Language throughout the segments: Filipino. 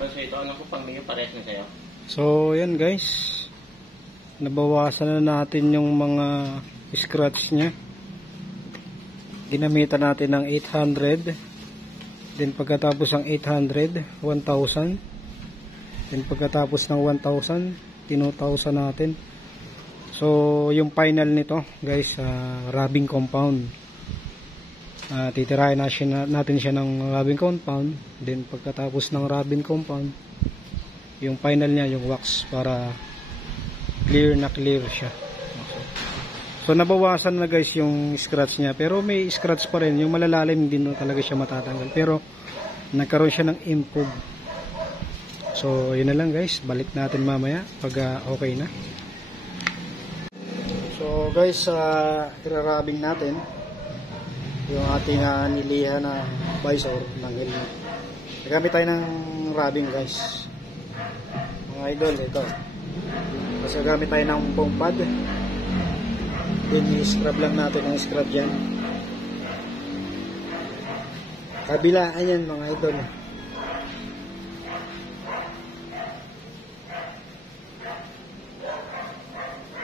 Kasi ito, ano ko pang niyo, pares na sa'yo. So, yan guys. Nabawasan na natin yung mga scratch niya. Ginamitan natin ng 800. Then pagkatapos ng 800, 1,000. Then pagkatapos ng 1,000, 2,000 natin. So, yung final nito guys, rubbing compound. Titirahin natin siya ng rubbing compound. Then pagkatapos ng rubbing compound, yung final niya, yung wax, para clear na clear siya. So nabawasan na guys yung scratch niya, pero may scratch pa rin. Yung malalalim hindi na talaga siya matatanggal, pero nagkaroon siya ng improve. So yun na lang guys, balik natin mamaya pag okay na. So guys, irarubbing natin yung ating nilihan na visor ng helmet. Nagamit tayo ng rubbing guys, mga idol. Ito, kasi gamit tayo ng foam pad. Then i-scrub lang natin ang scrub dyan. Kabilaan yan mga idol.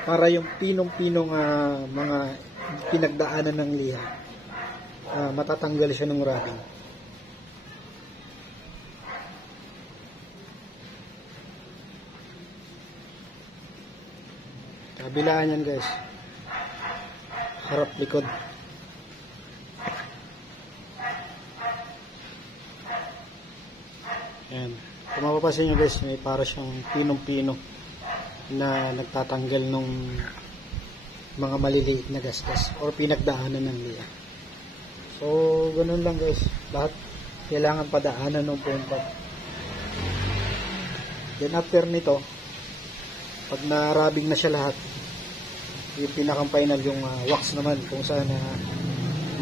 Para yung pinong-pinong mga pinagdaanan ng liha, matatanggal siya ng rubbing. Kabilaan yan guys, harap likod. Yan, kung mapapansin nyo guys, may para siyang pinong-pino na nagtatanggal ng mga maliliit na gasgas or pinagdaanan ng liha. So ganun lang guys, lahat kailangan padaanan ng foam pad. Then after nito, pag na-rubbing na siya lahat, yung pinakang final, yung wax naman, kung saan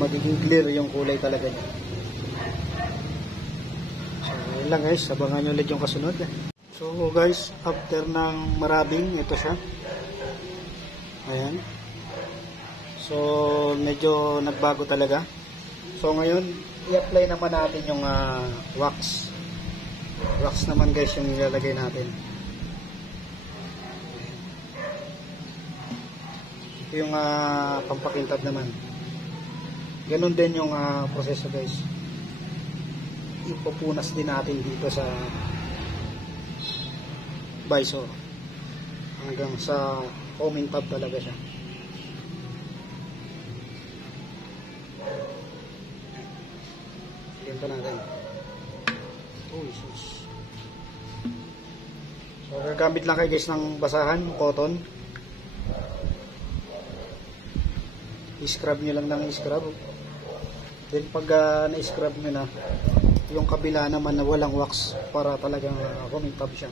magiging clear yung kulay talaga niya. So yun lang guys, abangan nyo ulit yung kasunod. So guys, after ng marubbing, ito siya. Ayan. So medyo nagbago talaga. So ngayon, i-apply naman natin yung wax. Wax naman guys yung ilalagay natin. Yung pampakintab naman, ganun din yung proseso guys. Ipupunas din natin dito sa visor hanggang sa foaming tab talaga siya. Ganito natin. Oh, Jesus. So gagamit lang kayo guys ng basahan, cotton. I-scrub nyo lang ng i-scrub. Then pag na-scrub nyo na, yung kabila naman na walang wax, para talagang kumintab siya.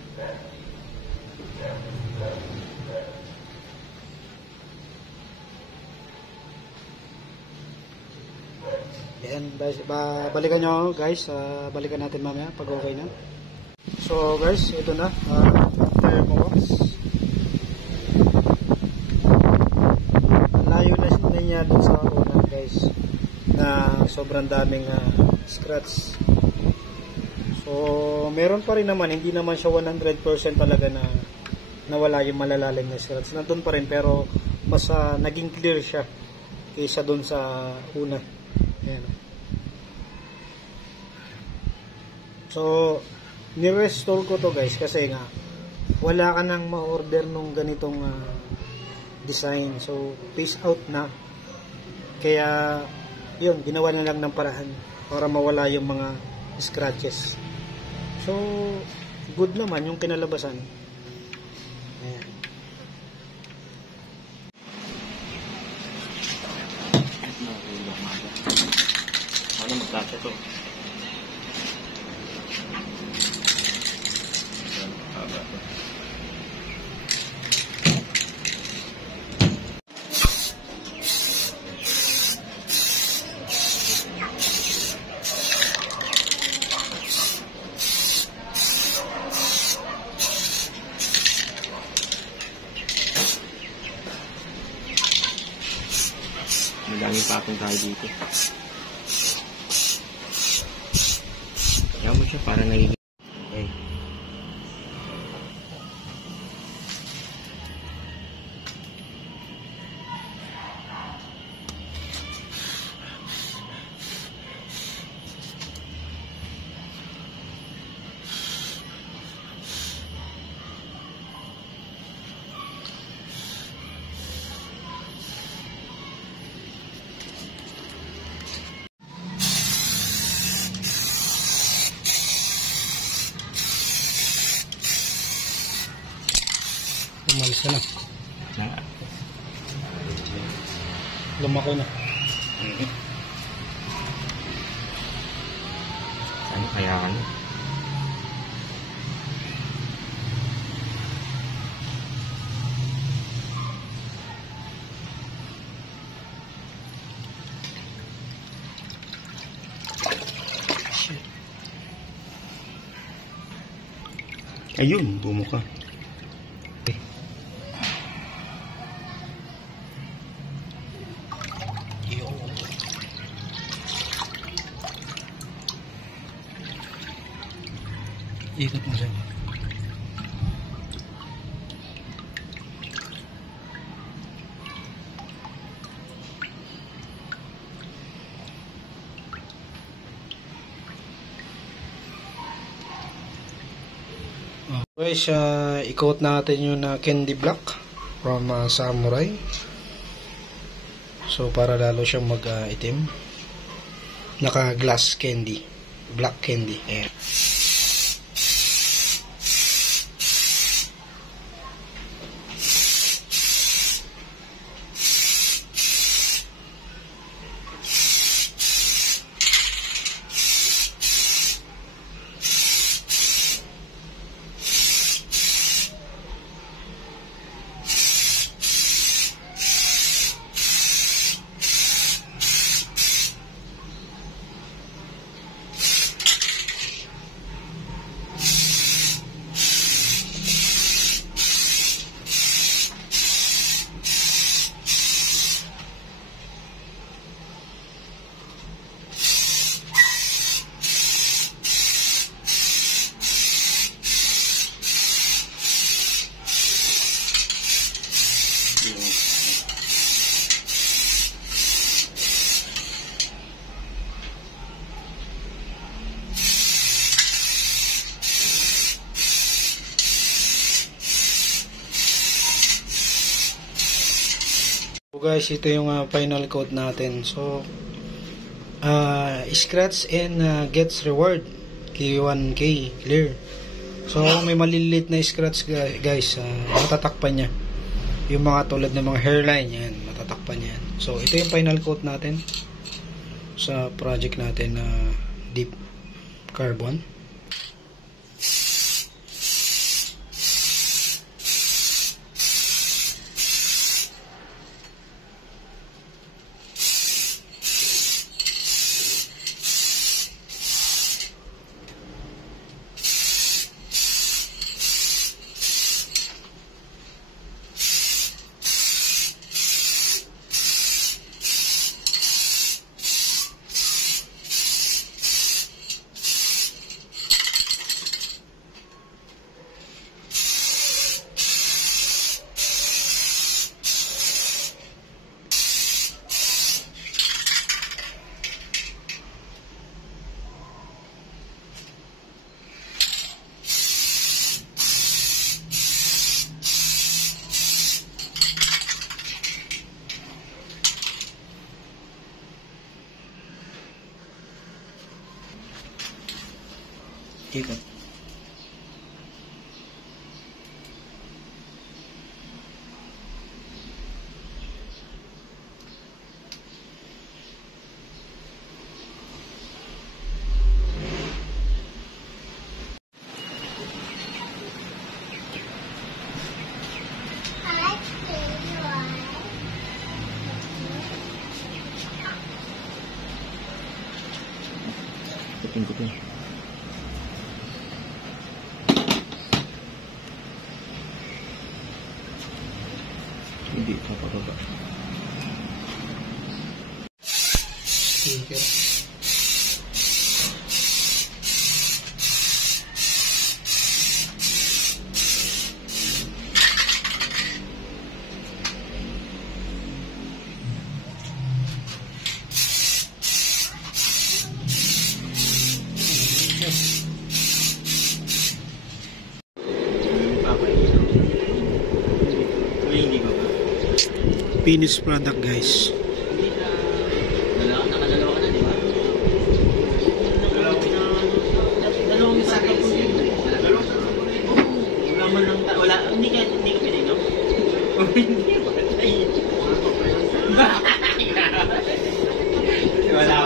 Yan, balikan nyo guys, balikan natin mamaya pag okay na. So guys, ito na, thermo-wax. Layo na niya dun sa una guys, na sobrang daming scratch. So meron pa rin naman, hindi naman siya 100% talaga na nawala yung malalalim na scratch. Nandun pa rin, pero mas naging clear siya kaysa dun sa una. Ayan. So ni-restore ko to guys, kasi nga wala ka nang ma-order nung ganitong design. So phase out na, kaya yun, ginawa na lang ng paraan para mawala yung mga scratches. So good naman yung kinalabasan. Ayan. Ano magkasa to? Madaming patong tayo dito. Kaya mo siya para nagiging okay. Umalis na. Na. Lumaki na. Ano kaya ano? Ayun, bumuka. Ikot mo siya. Guys, ikot natin yung candy block from Samurai. So, para lalo siyang mag-itim. Naka-glass candy. Black candy. Ayan. So guys, ito yung final coat natin. So, scratch and gets reward. K1K, clear. So, may maliliit na scratch guys, matatakpan niya. Yung mga tulad ng mga hairline, yan, matatakpan yan. So, ito yung final coat natin sa project natin na deep carbon. Ikot. Kuping-kuping. Hindi pa pababa. Sticker. Finished product guys. Nakadalawa ka na, di ba? Dalawang isa ka po yun. Wala man lang, wala, hindi ka pininom? Wala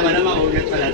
pa naman, ugat pala.